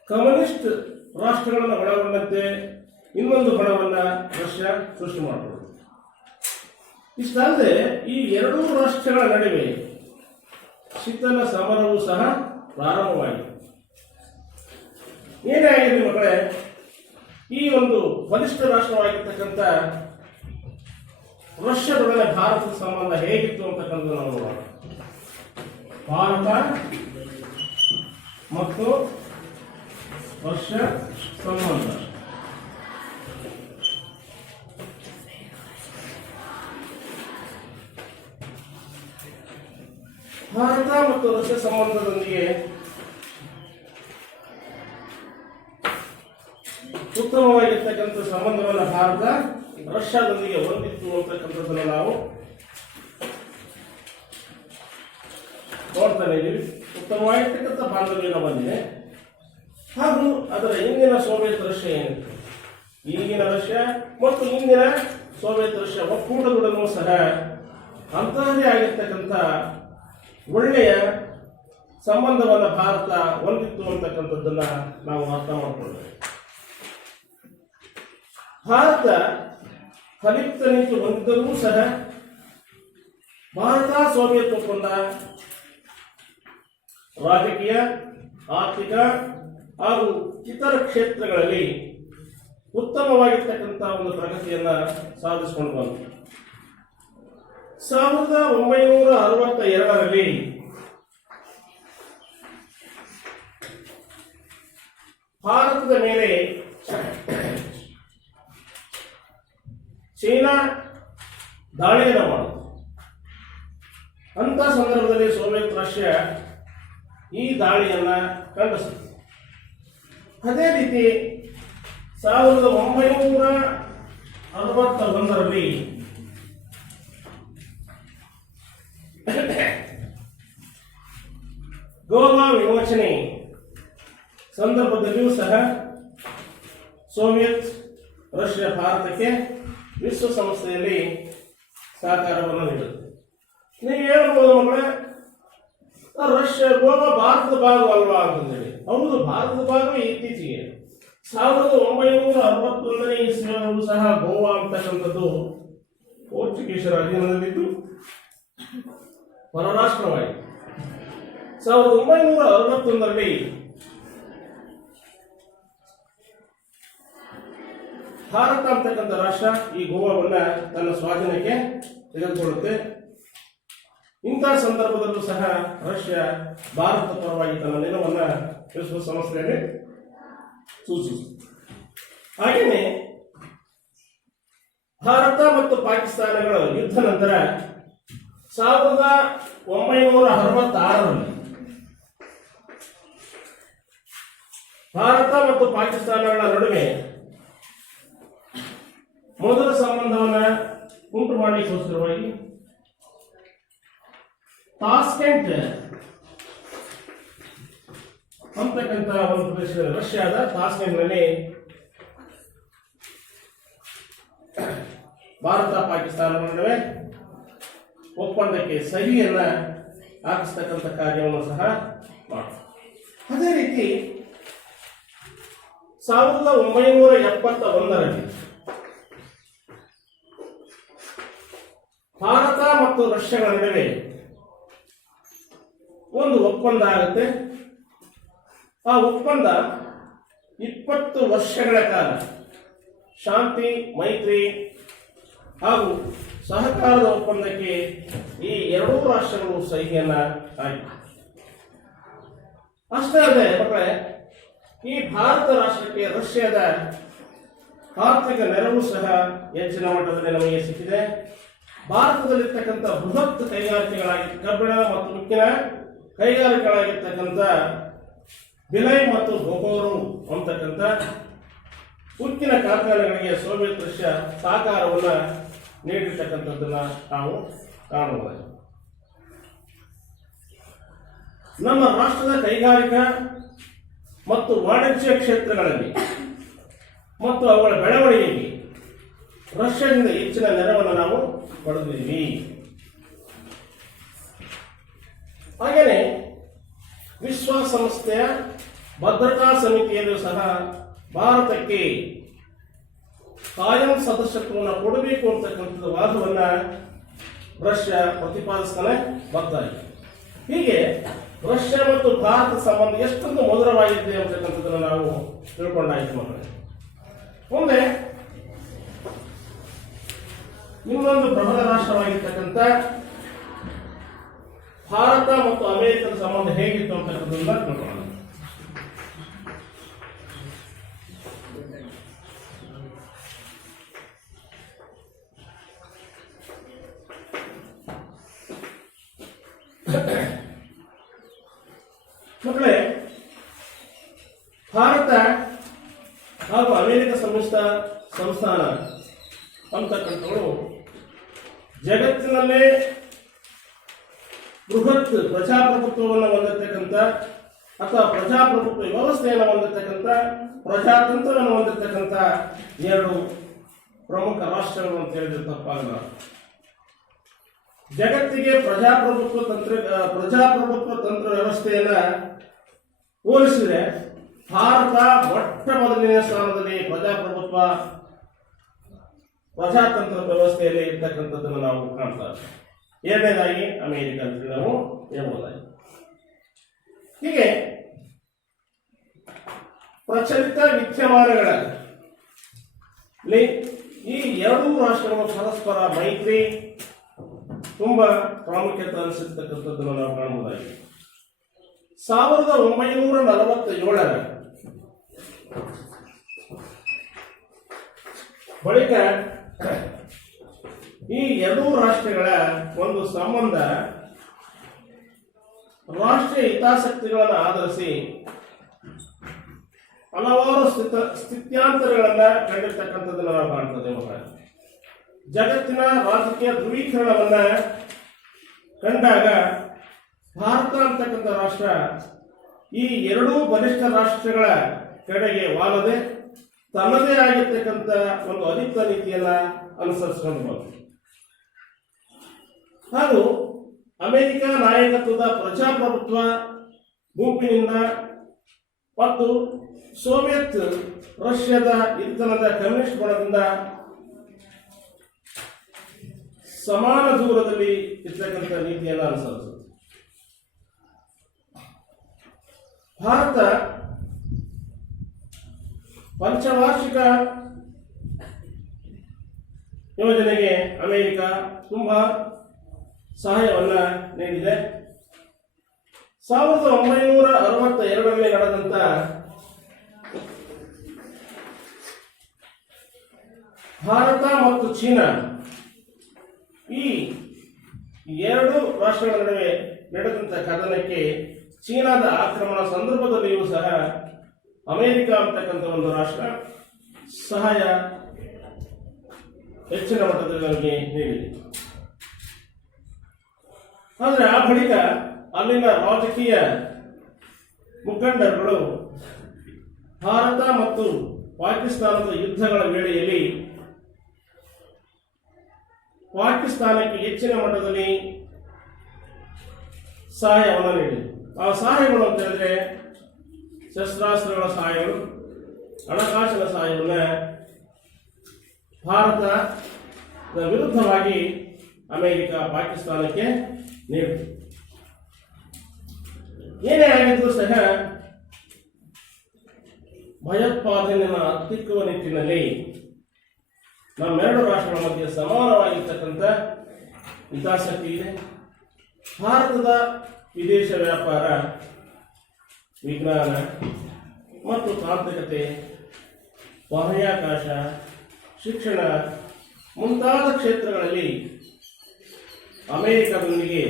ಕಮ್ಯುನಿಸ್ಟ್ ರಾಷ್ಟ್ರಗಳನ್ನು ಒಳಗೊಂಡಂತೆ ಇನ್ನೊಂದು ಬಣವನ್ನು ರಷ್ಯಾ ಸೃಷ್ಟಿ ಮಾಡಿಕೊಂಡ್ರು. ಇಷ್ಟಲ್ಲದೆ ಈ ಎರಡೂ ರಾಷ್ಟ್ರಗಳ ನಡುವೆ ಶೀತಲ ಸಮರವೂ ಸಹ ಪ್ರಾರಂಭವಾಗಿದೆ. ಏನೇ ಆಗಿರಲಿ ಮಕ್ಕಳೇ, ಈ ಒಂದು ಬಲಿಷ್ಠ ರಾಷ್ಟ್ರವಾಗಿರ್ತಕ್ಕಂಥ ರಷ್ಯಾದೊಡನೆ ಭಾರತದ ಸಂಬಂಧ ಹೇಗಿತ್ತು ಅಂತಕ್ಕಂಥದ್ದು ನಾವು ನೋಡೋಣ. ಭಾರತ ಮತ್ತು ರಷ್ಯಾ ಸಂಬಂಧ. ಭಾರತ ಮತ್ತು ರಷ್ಯಾ ಸಂಬಂಧದೊಂದಿಗೆ ಉತ್ತಮವಾಗಿರ್ತಕ್ಕಂಥ ಸಂಬಂಧವನ್ನು ಭಾರತ ರಷ್ಯಾದೊಂದಿಗೆ ಹೊಂದಿತ್ತು ಅಂತಕ್ಕಂಥದ್ದನ್ನು ನಾವು ನೋಡ್ತಾನೆ ಇದ್ದೀವಿ. ಉತ್ತಮವಾಗಿರ್ತಕ್ಕಂಥ ಬಾಂಧವ್ಯ ಬಂದಿದೆ. ಹಾಗೂ ಅದರ ಇಂದಿನ ಸೋವಿಯತ್ ರಷ್ಯಾ ಏನಿತ್ತು, ಈಗಿನ ರಷ್ಯಾ ಮತ್ತು ಇಂದಿನ ಸೋವಿಯತ್ ರಷ್ಯಾ ಒಕ್ಕೂಟದೊಡನೂ ಸಹ ಅಂತಹದೇ ಆಗಿರ್ತಕ್ಕಂಥ ಒಳ್ಳೆಯ ಸಂಬಂಧವನ್ನು ಭಾರತ ಹೊಂದಿತ್ತು ಅಂತಕ್ಕಂಥದ್ದನ್ನ ನಾವು ಅರ್ಥ ಮಾಡಿಕೊಳ್ಳಬೇಕು. ಭಾರತ ಫಲಿತ ನೀತಿ ಹೊಂದಿದ್ದರೂ ಸಹ ಭಾರತ ಸೋವಿಯತ್ ಒಪ್ಪಂದ ರಾಜಕೀಯ, ಆರ್ಥಿಕ ಹಾಗೂ ಇತರ ಕ್ಷೇತ್ರಗಳಲ್ಲಿ ಉತ್ತಮವಾಗಿರ್ತಕ್ಕಂಥ ಒಂದು ಪ್ರಗತಿಯನ್ನ ಸಾಧಿಸಿಕೊಂಡು ಬಂತು. 1962ರಲ್ಲಿ ಭಾರತದ ಮೇಲೆ ಚೀನಾ ದಾಳಿಯನ್ನು ಮಾಡಿತು. ಅಂತ ಸಂದರ್ಭದಲ್ಲಿ ಸೋವಿಯತ್ ರಷ್ಯಾ ಈ ದಾಳಿಯನ್ನ ಖಂಡಿಸಿತು. ಅದೇ ರೀತಿ 1961ರಲ್ಲಿ ಗೋವಾ ವಿಮೋಚನೆ ಸಂದರ್ಭದಲ್ಲಿಯೂ ಸಹ ಸೋವಿಯತ್ ರಷ್ಯಾ ಭಾರತಕ್ಕೆ ವಿಶ್ವಸಂಸ್ಥೆಯಲ್ಲಿ ಸಹಕಾರವನ್ನು ನೀಡುತ್ತೆ. ನೀವು ಹೇಳ್ಬೋದು ಮಕ್ಕಳೇ, ರಷ್ಯಾ ಗೋವಾ ಭಾರತದ ಭಾಗವಲ್ವಾ ಅಂತಂದೇಳಿ. ಹೌದು, ಭಾರತದ ಭಾಗವೇ. ಇತ್ತೀಚೆಗೆ 1961ನೇ ಇಸ್ವಿಯಲ್ಲೂ ಸಹ ಗೋವಾ ಅಂತಕ್ಕಂಥದ್ದು ಪೋರ್ಚುಗೀಸರ ಅಧೀನದಲ್ಲಿದ್ದು ಪರರಾಷ್ಟ್ರವಾಯಿತು. 1961ರಲ್ಲಿ ಭಾರತ ಅಂತಕ್ಕಂಥ ರಾಷ್ಟ್ರ ಈ ಗೋವಾವನ್ನ ತನ್ನ ಸ್ವಾಧೀನಕ್ಕೆ ತೆಗೆದುಕೊಳ್ಳುತ್ತೆ. ಇಂತಹ ಸಂದರ್ಭದಲ್ಲೂ ಸಹ ರಷ್ಯಾ ಭಾರತದ ಪರವಾಗಿ ತನ್ನ ನಿಲುವನ್ನ ವಿಶ್ವಸಂಸ್ಥೆಯಲ್ಲಿ ಸೂಚಿಸಿತು. ಹಾಗೆಯೇ ಭಾರತ ಮತ್ತು ಪಾಕಿಸ್ತಾನಗಳ ಯುದ್ಧ ನಂತರ 1966ರಲ್ಲಿ ಭಾರತ ಮತ್ತು ಪಾಕಿಸ್ತಾನಗಳ ನಡುವೆ ಮೊದಲ ಸಂಬಂಧವನ್ನ ಉಂಟು ಮಾಡಲಿಕ್ಕೋಸ್ಕರವಾಗಿ ತಾಸ್ಕೆಂಟ್ ಅಂತಕ್ಕಂಥ ಒಂದು ಪ್ರದೇಶದಲ್ಲಿ, ರಷ್ಯಾದ ತಾಸ್ಕೆಂಟ್ನಲ್ಲಿ ಭಾರತ ಪಾಕಿಸ್ತಾನಗಳ ನಡುವೆ ಒಪ್ಪಂದಕ್ಕೆ ಸಹಿಯನ್ನ ಹಾಕಿಸ್ತಕ್ಕಂಥ ಕಾರ್ಯವನ್ನು ಸಹ ಮಾಡ್ತಾರೆ. ಅದೇ ರೀತಿ 1971ರಲ್ಲಿ ಭಾರತ ಮತ್ತು ರಷ್ಯಾಗಳ ನಡುವೆ ಒಂದು ಒಪ್ಪಂದ ಆಗುತ್ತೆ. ಆ ಒಪ್ಪಂದ 20 ವರ್ಷಗಳ ಕಾಲ ಶಾಂತಿ, ಮೈತ್ರಿ ಹಾಗೂ ಸಹಕಾರದ ಒಪ್ಪಂದಕ್ಕೆ ಈ ಎರಡೂ ರಾಷ್ಟ್ರಗಳು ಸಹಿಯನ್ನ ಹಾಕಿವೆ. ಅಷ್ಟೇ ಅಲ್ಲದೆ ಮಕ್ಕಳೇ, ಈ ಭಾರತ ರಾಷ್ಟ್ರಕ್ಕೆ ರಷ್ಯಾದ ಆರ್ಥಿಕ ನೆರವು ಸಹ ಹೆಚ್ಚಿನ ಮಟ್ಟದಲ್ಲಿ ನಮಗೆ ಸಿಕ್ಕಿದೆ. ಭಾರತದಲ್ಲಿರ್ತಕ್ಕಂಥ ಬೃಹತ್ ಕೈಗಾರಿಕೆಗಳಾಗಿ ಕಬ್ಬಿಣ ಮತ್ತು ಉಕ್ಕಿನ ಕೈಗಾರಿಕೆಗಳಾಗಿರ್ತಕ್ಕಂಥ ಬಿಲೈ ಮತ್ತು ಬೊಗೋರು ಅಂತಕ್ಕಂಥ ಉಕ್ಕಿನ ಕಾರ್ಖಾನೆಗಳಿಗೆ ಸೋವಿಯತ್ ರಷ್ಯಾ ಸಹಕಾರವನ್ನು ನೀಡಿರ್ತಕ್ಕಂಥದ್ದನ್ನ ನಾವು ಕಾಣಬಹುದು. ನಮ್ಮ ರಾಷ್ಟ್ರದ ಕೈಗಾರಿಕಾ ಮತ್ತು ವಾಣಿಜ್ಯ ಕ್ಷೇತ್ರಗಳಲ್ಲಿ ಮತ್ತು ಅವುಗಳ ಬೆಳವಣಿಗೆಗೆ ರಷ್ಯಾದಿಂದ ಹೆಚ್ಚಿನ ನೆರವನ್ನು ನಾವು ಪಡೆದಿದ್ದೀವಿ. ಹಾಗೆಯೇ ವಿಶ್ವಸಂಸ್ಥೆಯ ಭದ್ರತಾ ಸಮಿತಿಯಲ್ಲೂ ಸಹ ಭಾರತಕ್ಕೆ ಕಾಯಂ ಸದಸ್ಯತ್ವವನ್ನು ಕೊಡಬೇಕು ಅಂತಕ್ಕಂಥ ವಾದವನ್ನ ರಷ್ಯಾ ಪ್ರತಿಪಾದಿಸ್ತಾನೆ ಬರ್ತಾರೆ. ಹೀಗೆ ರಷ್ಯಾ ಮತ್ತು ಭಾರತ ಸಂಬಂಧ ಎಷ್ಟೊಂದು ಮಧುರವಾಗಿದೆ ಅಂತಕ್ಕಂಥದ್ದನ್ನು ನಾವು ತಿಳ್ಕೊಂಡಾಯ್ತು ಮಕ್ಕಳೇ. ಮುಂದೆ ಇನ್ನೊಂದು ಪ್ರಬಲ ರಾಷ್ಟ್ರವಾಗಿರ್ತಕ್ಕಂಥ ಭಾರತ ಮತ್ತು ಅಮೆರಿಕದ ಸಂಬಂಧ ಹೇಗಿತ್ತು ಅಂತಕ್ಕಂಥದ್ದನ್ನ ತಿಳ್ಕೊಳ್ಳೋಣ. ಮಕ್ಕಳೇ, ಭಾರತ ಹಾಗೂ ಅಮೆರಿಕ ಸಂಯುಕ್ತ ಸಂಸ್ಥಾನ ಅಂತಕ್ಕಂಥವರು ಜಗತ್ತಿನಲ್ಲೇ ಬೃಹತ್ ಪ್ರಜಾಪ್ರಭುತ್ವವನ್ನು ಹೊಂದಿರತಕ್ಕಂಥ ಅಥವಾ ಪ್ರಜಾಪ್ರಭುತ್ವ ವ್ಯವಸ್ಥೆಯನ್ನು ಹೊಂದಿರತಕ್ಕಂಥ, ಪ್ರಜಾತಂತ್ರವನ್ನು ಹೊಂದಿರತಕ್ಕಂಥ ಎರಡು ಪ್ರಮುಖ ರಾಷ್ಟ್ರಗಳು ಅಂತ ಹೇಳಿದ್ರೆ ತಪ್ಪಾಗಲ್ಲ. ಜಗತ್ತಿಗೆ ಪ್ರಜಾಪ್ರಭುತ್ವ ತಂತ್ರ ವ್ಯವಸ್ಥೆಯನ್ನ ಹೋಲಿಸಿದರೆ ಭಾರತ ಮೊಟ್ಟ ಮೊದಲನೇ ಸ್ಥಾನದಲ್ಲಿ ಪ್ರಜಾತಂತ್ರ ವ್ಯವಸ್ಥೆಯಲ್ಲಿ ಇರ್ತಕ್ಕಂಥದ್ದನ್ನು ನಾವು ಕಾಣ್ತಾರೆ. ಎರಡನೇದಾಗಿ ಅಮೆರಿಕ ಅಂತ ನಾವು ಹೇಳ್ಬೋದಾಗಿ. ಹೀಗೆ ಪ್ರಚಲಿತ ವಿದ್ಯಮಾನಗಳಲ್ಲಿ ಈ ಎರಡೂ ರಾಷ್ಟ್ರಗಳು ಪರಸ್ಪರ ಮೈತ್ರಿ ತುಂಬಾ ಪ್ರಾಮುಖ್ಯತೆ ಅನಿಸಿರ್ತಕ್ಕಂಥದ್ದನ್ನು ನಾವು ಕಾಣಬಹುದಾಗಿದೆ. 1947ರ ಬಳಿಕ ಈ ಎರಡೂ ರಾಷ್ಟ್ರಗಳ ಒಂದು ಸಂಬಂಧ ರಾಷ್ಟ್ರೀಯ ಹಿತಾಸಕ್ತಿಗಳನ್ನು ಆಧರಿಸಿ ಹಲವಾರು ಸ್ಥಿತ್ಯಾಂತರಗಳನ್ನ ಕಂಡಿರ್ತಕ್ಕಂಥದ್ದನ್ನು ನಾವು ಕಾಣ್ತದೆ ಮಕ್ಕಳ. ಜಗತ್ತಿನ ರಾಜಕೀಯ ಧ್ರುವೀಕರಣವನ್ನ ಕಂಡಾಗ ಭಾರತ ಅಂತಕ್ಕಂಥ ರಾಷ್ಟ್ರ ಈ ಎರಡೂ ಬಲಿಷ್ಠ ರಾಷ್ಟ್ರಗಳ ಕಡೆಗೆ ವಾಲದೆ ತನ್ನದೇ ಆಗಿರ್ತಕ್ಕಂಥ ಒಂದು ಅಧಿಕ ನೀತಿಯನ್ನ ಅನುಸರಿಸಿಕೊಂಡು ಬಂತು. ಹಾಗೂ ಅಮೆರಿಕ ನಾಯಕತ್ವದ ಪ್ರಜಾಪ್ರಭುತ್ವ ಗುಂಪಿನಿಂದ ಮತ್ತು ಸೋವಿಯತ್ ರಷ್ಯಾದ ಹಿರಿತನದ ಕಮ್ಯುನಿಸ್ಟ್ ಬಣದಿಂದ ಸಮಾನ ದೂರದಲ್ಲಿ ಇರ್ತಕ್ಕಂಥ ನೀತಿಯನ್ನು ಅನುಸರಿಸಿತು. ಭಾರತ ಪಂಚವಾರ್ಷಿಕ ಯೋಜನೆಗೆ ಅಮೆರಿಕ ತುಂಬಾ ಸಹಾಯವನ್ನ ನೀಡಿದೆ. 1962ರಲ್ಲಿ ನಡೆದಂತ ಭಾರತ ಮತ್ತು ಚೀನಾ ಈ ಎರಡು ರಾಷ್ಟ್ರಗಳ ನಡುವೆ ನಡೆದಂತ ಕದನಕ್ಕೆ ಚೀನಾದ ಆಕ್ರಮಣ ಸಂದರ್ಭದಲ್ಲಿಯೂ ಸಹ ಅಮೆರಿಕ ಅಂತಕ್ಕಂಥ ಒಂದು ರಾಷ್ಟ್ರ ಸಹಾಯ ಹೆಚ್ಚಿನ ಮಟ್ಟದಲ್ಲಿ ನಮಗೆ ನೀಡಿದೆ. ಆದರೆ ಆ ಬಳಿಕ ಅಲ್ಲಿನ ರಾಜಕೀಯ ಮುಖಂಡರುಗಳು ಭಾರತ ಮತ್ತು ಪಾಕಿಸ್ತಾನದ ಯುದ್ಧಗಳ ವೇಳೆಯಲ್ಲಿ ಪಾಕಿಸ್ತಾನಕ್ಕೆ ಹೆಚ್ಚಿನ ಮಟ್ಟದಲ್ಲಿ ಸಹಾಯವನ್ನು ನೀಡಿದೆ. ಆ ಸಹಾಯಗಳು ಅಂತ ಹೇಳಿದ್ರೆ ಶಸ್ತ್ರಾಸ್ತ್ರಗಳ ಸಹಾಯಗಳು, ಹಣಕಾಸಿನ ಸಹಾಯವನ್ನು ಭಾರತದ ವಿರುದ್ಧವಾಗಿ ಅಮೆರಿಕ ಪಾಕಿಸ್ತಾನಕ್ಕೆ ನೀಡಿತು. ಏನೇ ಆಗಿದ್ರೂ ಸಹ ಭಯೋತ್ಪಾದನೆಯನ್ನು ಹತ್ತಿಕ್ಕುವ ನಿಟ್ಟಿನಲ್ಲಿ ನಮ್ಮೆರಡು ರಾಷ್ಟ್ರಗಳ ಮಧ್ಯೆ ಸಮಾನವಾಗಿರ್ತಕ್ಕಂಥ ಹಿತಾಸಕ್ತಿ ಇದೆ. ಭಾರತದ ವಿದೇಶ ವ್ಯಾಪಾರ, ವಿಜ್ಞಾನ ಮತ್ತು ತಾಂತ್ರಿಕತೆ, ಬಾಹ್ಯಾಕಾಶ, ಶಿಕ್ಷಣ ಮುಂತಾದ ಕ್ಷೇತ್ರಗಳಲ್ಲಿ ಅಮೆರಿಕದೊಂದಿಗೆ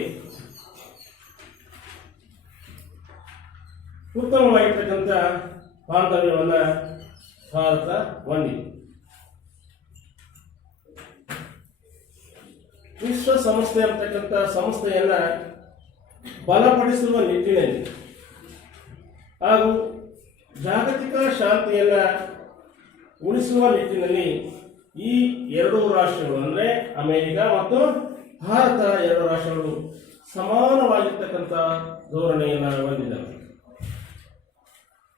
ಉತ್ತಮವಾಗಿರ್ತಕ್ಕಂಥ ಬಾಂಧವ್ಯವನ್ನು ಭಾರತ ಹೊಂದಿದೆ. ವಿಶ್ವಸಂಸ್ಥೆ ಅಂತಕ್ಕಂಥ ಸಂಸ್ಥೆಯನ್ನ ಬಲಪಡಿಸುವ ನಿಟ್ಟಿನಲ್ಲಿ ಹಾಗೂ ಜಾಗತಿಕ ಶಾಂತಿಯನ್ನ ಉಳಿಸುವ ನಿಟ್ಟಿನಲ್ಲಿ ಈ ಎರಡೂ ರಾಷ್ಟ್ರಗಳು ಅಂದರೆ ಅಮೆರಿಕ ಮತ್ತು ಭಾರತ ಎರಡು ರಾಷ್ಟ್ರಗಳು ಸಮಾನವಾಗಿರ್ತಕ್ಕಂಥ ಧೋರಣೆಯನ್ನು ಹೊಂದಿದವು.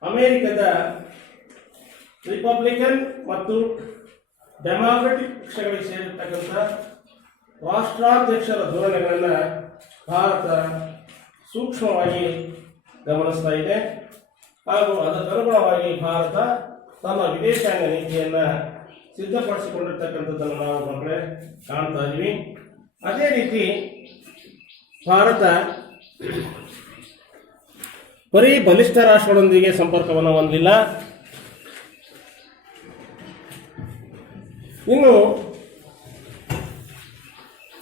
ಅಮೆರಿಕದ ರಿಪಬ್ಲಿಕನ್ ಮತ್ತು ಡೆಮಾಕ್ರೆಟಿಕ್ ಪಕ್ಷಗಳಿಗೆ ಸೇರಿರ್ತಕ್ಕಂಥ ರಾಷ್ಟ್ರಾಧ್ಯಕ್ಷರ ಧೋರಣೆಗಳನ್ನು ಭಾರತ ಸೂಕ್ಷ್ಮವಾಗಿ ಗಮನಿಸ್ತಾ ಇದೆ ಹಾಗೂ ಅದಕ್ಕನುಗುಣವಾಗಿ ಭಾರತ ತನ್ನ ವಿದೇಶಾಂಗ ನೀತಿಯನ್ನು ಸಿದ್ಧಪಡಿಸಿಕೊಂಡಿರ್ತಕ್ಕಂಥದ್ದನ್ನು ನಾವು ಮಕ್ಕಳೇ ಕಾಣ್ತಾ ಇದ್ದೀವಿ. ಅದೇ ರೀತಿ ಭಾರತ ಬರೀ ಬಲಿಷ್ಠ ರಾಷ್ಟ್ರಗಳೊಂದಿಗೆ ಸಂಪರ್ಕವನ್ನು ಹೊಂದಿಲ್ಲ, ಇನ್ನು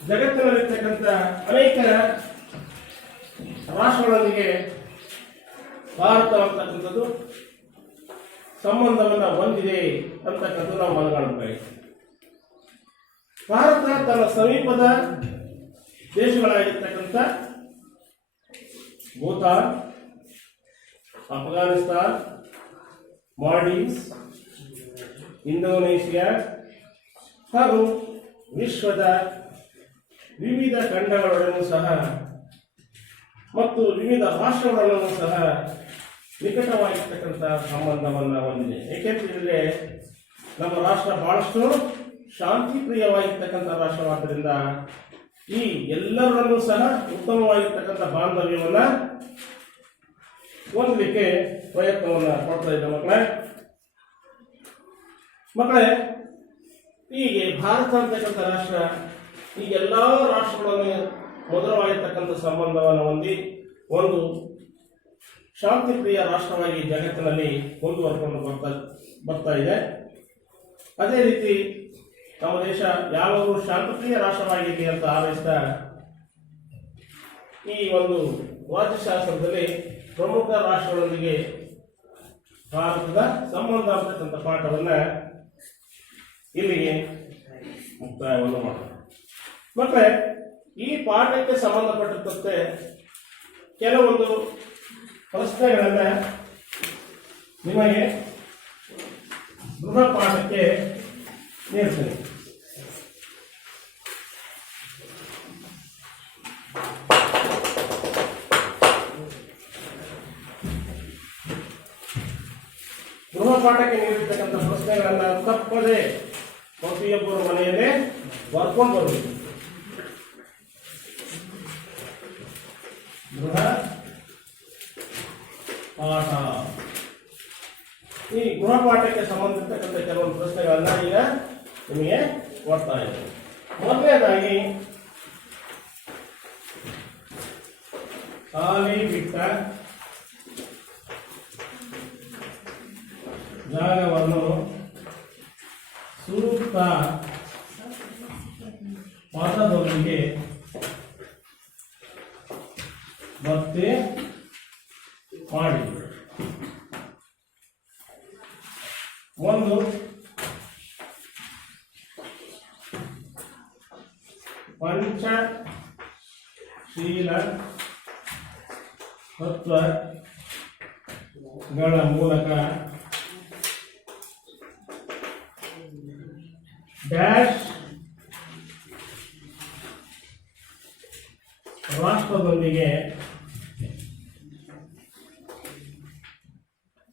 ಜಗತ್ತಿನಲ್ಲಿರ್ತಕ್ಕಂಥ ಅನೇಕ ರಾಷ್ಟ್ರಗಳೊಂದಿಗೆ ಭಾರತ ಅಂತಕ್ಕಂಥದ್ದು ಸಂಬಂಧವನ್ನು ಹೊಂದಿದೆ ಅಂತಕ್ಕಂಥದ್ದು ನಾವು ಮನಗಾಣಬೇಕಾಗಿದೆ. ಭಾರತ ತನ್ನ ಸಮೀಪದ ದೇಶಗಳಾಗಿರ್ತಕ್ಕಂಥ ಭೂತಾನ್, ಅಫ್ಘಾನಿಸ್ತಾನ್, ಮಾಲ್ಡೀವ್ಸ್, ಇಂಡೋನೇಷಿಯಾ ಹಾಗೂ ವಿಶ್ವದ ವಿವಿಧ ಖಂಡಗಳೊಡನೆ ಸಹ ಮತ್ತು ವಿವಿಧ ರಾಷ್ಟ್ರಗಳಲ್ಲೂ ಸಹ ನಿಕಟವಾಗಿರ್ತಕ್ಕಂಥ ಸಂಬಂಧವನ್ನು ಹೊಂದಿದೆ. ಏಕೆಂತಂದರೆ ನಮ್ಮ ರಾಷ್ಟ್ರ ಬಹಳಷ್ಟು ಶಾಂತಿಪ್ರಿಯವಾಗಿರ್ತಕ್ಕಂಥ ರಾಷ್ಟ್ರವಾದ್ದರಿಂದ ಈ ಎಲ್ಲರನ್ನೂ ಸಹ ಉತ್ತಮವಾಗಿರ್ತಕ್ಕಂಥ ಬಾಂಧವ್ಯವನ್ನು ಹೊಂದಲಿಕ್ಕೆ ಪ್ರಯತ್ನವನ್ನು ಪಡ್ತಾ ಇದ್ದ ಮಕ್ಕಳೇ ಹೀಗೆ ಭಾರತ ಅಂತಕ್ಕಂಥ ರಾಷ್ಟ್ರ ಈ ಎಲ್ಲ ರಾಷ್ಟ್ರಗಳನ್ನು ಮಧುರವಾಗಿರ್ತಕ್ಕಂಥ ಸಂಬಂಧವನ್ನು ಹೊಂದಿ ಒಂದು ಶಾಂತಿಪ್ರಿಯ ರಾಷ್ಟ್ರವಾಗಿ ಜಗತ್ತಿನಲ್ಲಿ ಮುಂದುವರ್ಕೊಂಡು ಬರ್ತಾ ಇದೆ. ಅದೇ ರೀತಿ ನಮ್ಮ ದೇಶ ಯಾವಾಗಲೂ ಶಾಂತಿಪ್ರಿಯ ರಾಷ್ಟ್ರವಾಗಿದೆ ಅಂತ ಆರೈಸ್ತಾ ಈ ಒಂದು ವಾದ್ಯಶಾಸ್ತ್ರದಲ್ಲಿ ಪ್ರಮುಖ ರಾಷ್ಟ್ರಗಳೊಂದಿಗೆ ಭಾರತದ ಸಂಬಂಧ ಅಂತಕ್ಕಂಥ ಪಾಠವನ್ನ ಇಲ್ಲಿಗೆ ಮುಕ್ತಾಯವನ್ನು ಮಾಡೋಣ. ಮಕ್ಕಳೇ, ಈ ಪಾಠಕ್ಕೆ ಸಂಬಂಧಪಟ್ಟಂತೆ ಕೆಲವೊಂದು ಪ್ರಶ್ನೆಗಳನ್ನ ನಿಮಗೆ ಗೃಹ ಪಾಠಕ್ಕೆ ನೀಡ್ತೀನಿ. ಗೃಹ ಪಾಠಕ್ಕೆ ನೀಡಿರ್ತಕ್ಕಂಥ ಪ್ರಶ್ನೆಗಳನ್ನ ತಪ್ಪದೆ ಪ್ರತಿಯೊಬ್ಬರ ಮನೆಯಲ್ಲೇ ಬರ್ಕೊಂಡು ಬರಬೇಕು. ಗೃಹ ಪಾಠ. ಈ ಗೃಹ ಪಾಠಕ್ಕೆ ಸಂಬಂಧಿಸಿರ್ತಕ್ಕಂಥ ಕೆಲವೊಂದು ಪ್ರಶ್ನೆಗಳನ್ನ ಈಗ ನಿಮಗೆ ಕೊಡ್ತಾ ಇದ್ದೇನೆ. ಮೊದಲನೇದಾಗಿ, ಖಾಲಿ ಬಿಟ್ಟ ಜಾಗವನ್ನು ಸೂಕ್ತ ಪದದೊಂದಿಗೆ ಭರ್ತಿ ಮಾಡಿ. ಒಂದು, ಪಂಚಶೀಲ ತತ್ವಗಳ ಮೂಲಕ ಡ್ಯಾಶ್ ರಾಷ್ಟ್ರದೊಂದಿಗೆ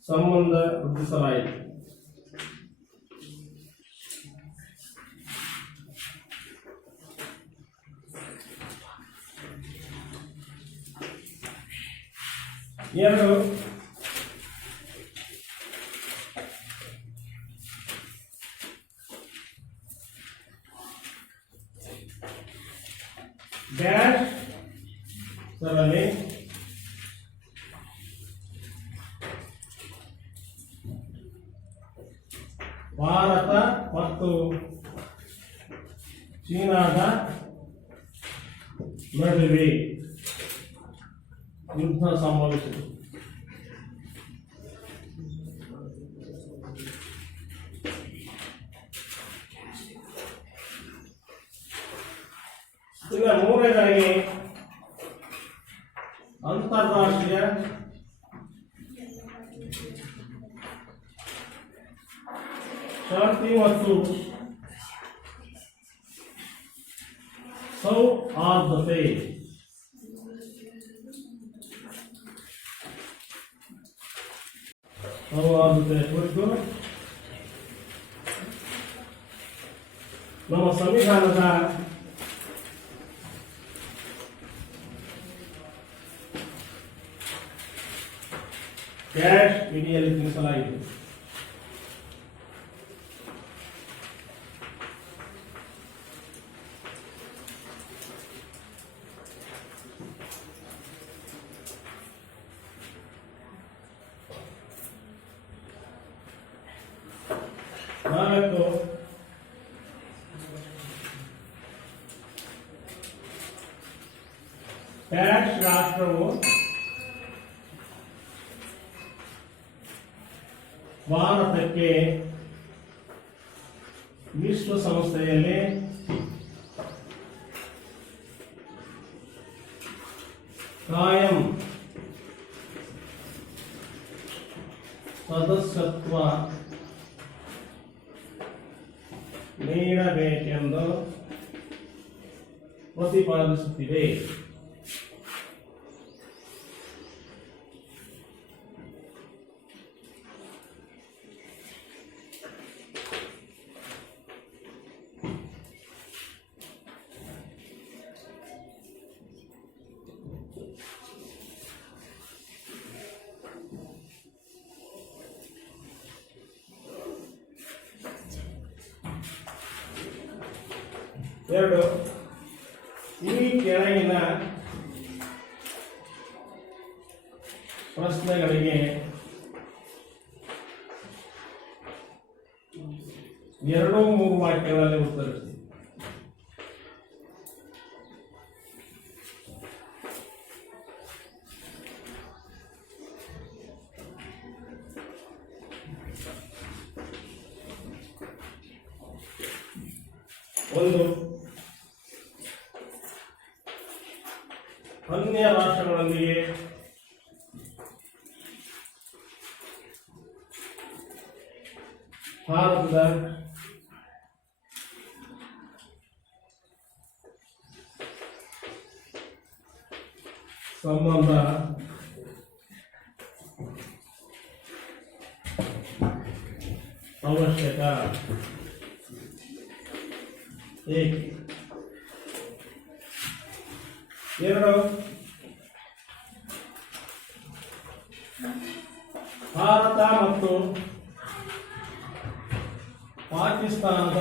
ಸಂಬಂಧ ವೃದ್ಧಿಸಲಾಯಿತು. ಎರಡು, ಡ್ಯಾಶ್ ಸರಣಿ ಭಾರತ ಮತ್ತು ಚೀನಾದ ನಡುವೆ ಯುದ್ಧ ಸಂಭವಿಸಿತು. ಈಗ ಮೂರನೇದಾಗಿ, ಅಂತಾರಾಷ್ಟ್ರೀಯ ಶಾಂತಿ ಮತ್ತು ಸೌಹಾರ್ದತೆ. ಸೌಹಾರ್ದತೆಯ ಕುರಿತು ನಮ್ಮ ಸಂವಿಧಾನದ ಡ್ಯಾಶ್ ವಿಧಿಯಲ್ಲಿ ತಿಳಿಸಲಾಗಿದೆ. ನಾಲ್ಕು, ಡ್ಯಾಶ್ ರಾಷ್ಟ್ರವು ಭಾರತಕ್ಕೆ ವಿಶ್ವಸಂಸ್ಥೆಯಲ್ಲಿ ಕಾಯಂ ಸದಸ್ಯತ್ವ ನೀಡಬೇಕೆಂದು ಪ್ರತಿಪಾದಿಸುತ್ತಿದೆ. ಎರಡು, ಈ ಕೆಳಗಿನ ಪ್ರಶ್ನೆಗಳಿಗೆ ಎರಡು ಮೂರು ವಾಕ್ಯಗಳಲ್ಲಿ ಉತ್ತರಿಸಿ. ಒಂದು, ಅನ್ಯ ರಾಷ್ಟ್ರಗಳೊಂದಿಗೆ ಭಾರತದ ಸಂಬಂಧ ಅವಶ್ಯಕ. ಎರಡು, ಭಾರತ ಮತ್ತು ಪಾಕಿಸ್ತಾನದ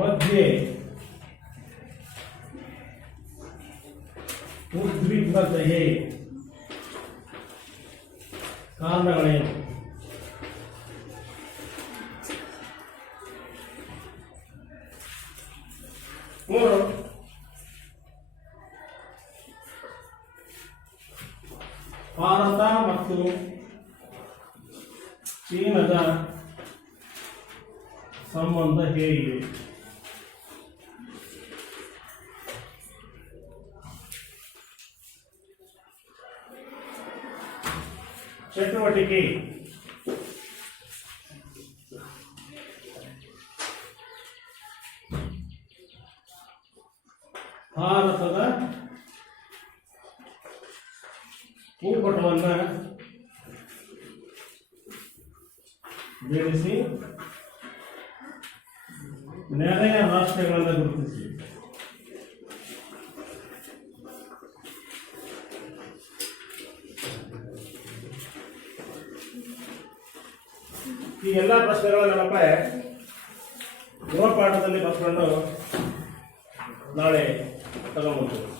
ಮಧ್ಯೆ ಉದ್ವಿಗ್ನತೆಗೆ ಕಾರಣಗಳೇನು? ಮೂರು, ಭಾರತ ಮತ್ತು ಚೀನಾದ ಸಂಬಂಧ ಹೇಗಿದೆ? ಚಟುವಟಿಕೆ ಭಾರತದ ಭೂಪಟವನ್ನು ಬೆಳೆಸಿ ನೆರೆಯ ರಾಷ್ಟ್ರಗಳನ್ನು ಗುರುತಿಸಿ. ಈ ಎಲ್ಲ ಪ್ರಶ್ನೆಗಳನ್ನ ನಮ್ಮ ಗೃಹಪಾಠದಲ್ಲಿ ಬರ್ಕೊಂಡು ನಾಳೆ ತಗೊಂಡ್ಬರ್ತೀವಿ.